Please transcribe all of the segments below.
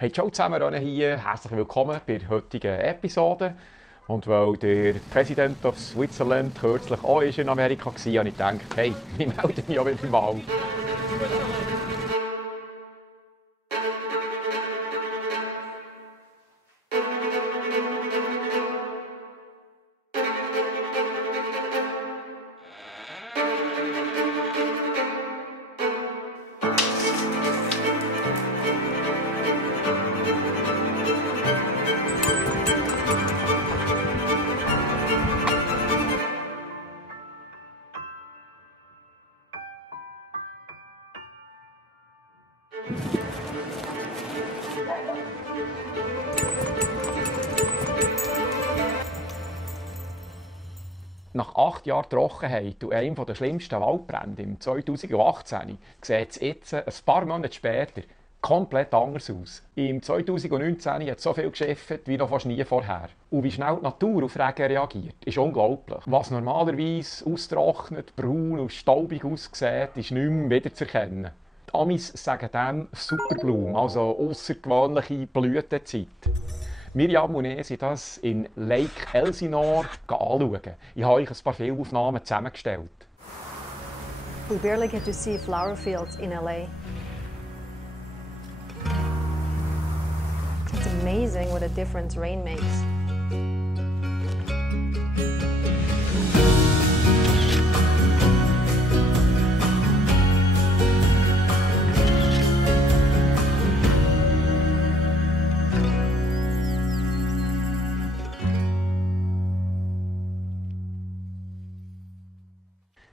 Hey, ciao zusammen hier, herzlich willkommen bei der heutigen Episode. Und weil der President of Switzerland kürzlich auch in Amerika war, habe ich gedacht, hey, ich melde mich auch wieder mal. Nach 8 Jahren Trockenheit und einem der schlimmsten Waldbrände im 2018 sieht es jetzt, ein paar Monate später, komplett anders aus. Im 2019 hat es so viel geschifft wie noch fast nie vorher. Und wie schnell die Natur auf Regen reagiert, ist unglaublich. Was normalerweise austrocknet, braun und staubig aussieht, ist nicht mehr wiederzuerkennen. Die Amis sagen dem Superblume, also außergewöhnliche Blütezeit. Miriam und ich sind das in Lake Elsinore anschauen. Ich habe euch ein paar Filmaufnahmen zusammengestellt. We barely get to see flower fields in LA. It's amazing what a difference rain makes.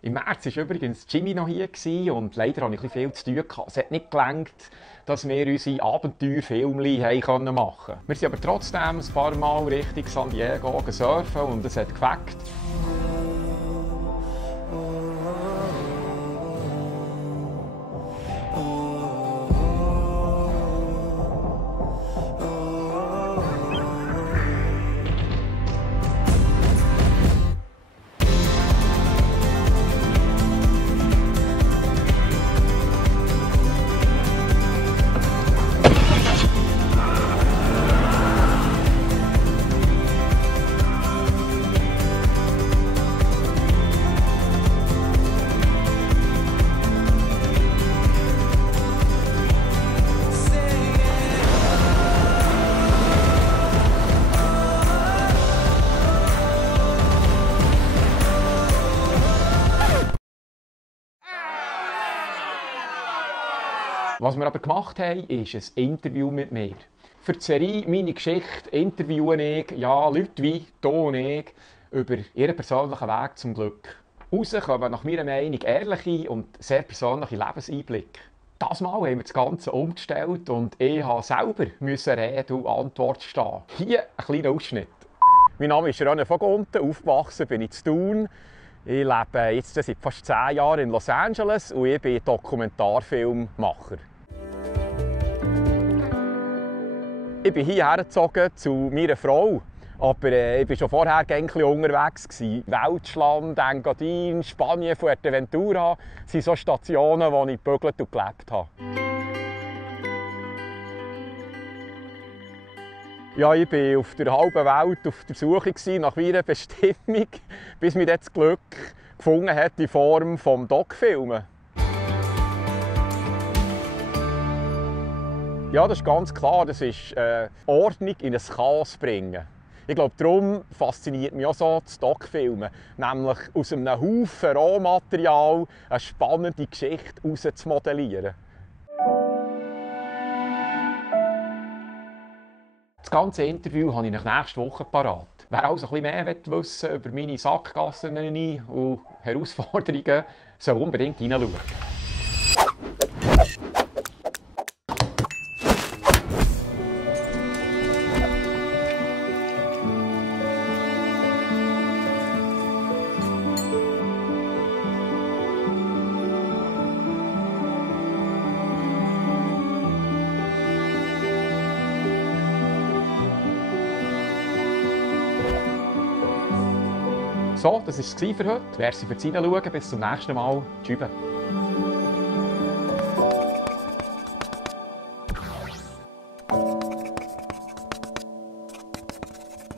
Im März war übrigens Jimmy noch hier und leider hatte ich ein bisschen viel zu tun. Es hat nicht gelangt, dass wir unsere Abenteuerfilme machen konnten. Wir sind aber trotzdem ein paar Mal Richtung San Diego surfen und es hat gefällt. Was wir aber gemacht haben, ist ein Interview mit mir. Für die Serie «Meine Geschichte» interviewe ich Leute wie du und ich über ihren persönlichen Weg zum Glück. Raus kommen nach meiner Meinung ehrliche und sehr persönliche Lebenseinblicke. Das Mal haben wir das Ganze umgestellt und ich musste selber Rede und Antwort stehen. Hier ein kleiner Ausschnitt. Mein Name ist René von Gunten, aufgewachsen bin ich in Thun. Ich lebe jetzt seit fast 10 Jahren in Los Angeles und ich bin Dokumentarfilmmacher. Ich bin hierher gezogen zu meiner Frau, aber ich war schon vorher ein bisschen unterwegs. Welschland, Engadin, Spanien, Fuerteventura sind so Stationen, wo ich gebügelt und gelebt habe. Ja, ich war auf der halben Welt auf der Suche nach meiner Bestimmung, bis mir das Glück gefunden hat in Form des Doc-Filmen. Ja, das ist ganz klar, das ist Ordnung in ein Chaos bringen. Ich glaube, darum fasziniert mich auch so das Doc-Filmen, nämlich aus einem Haufen Rohmaterial eine spannende Geschichte herauszumodellieren. Das ganze Interview habe ich nächste Woche parat. Wer also ein bisschen mehr wissen will über meine Sackgassen und Herausforderungen, soll unbedingt hineinschauen. So, das war es für heute. Merci fürs Hineinschauen. Bis zum nächsten Mal. Tschüss.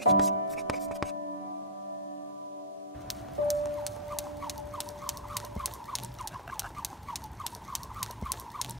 you.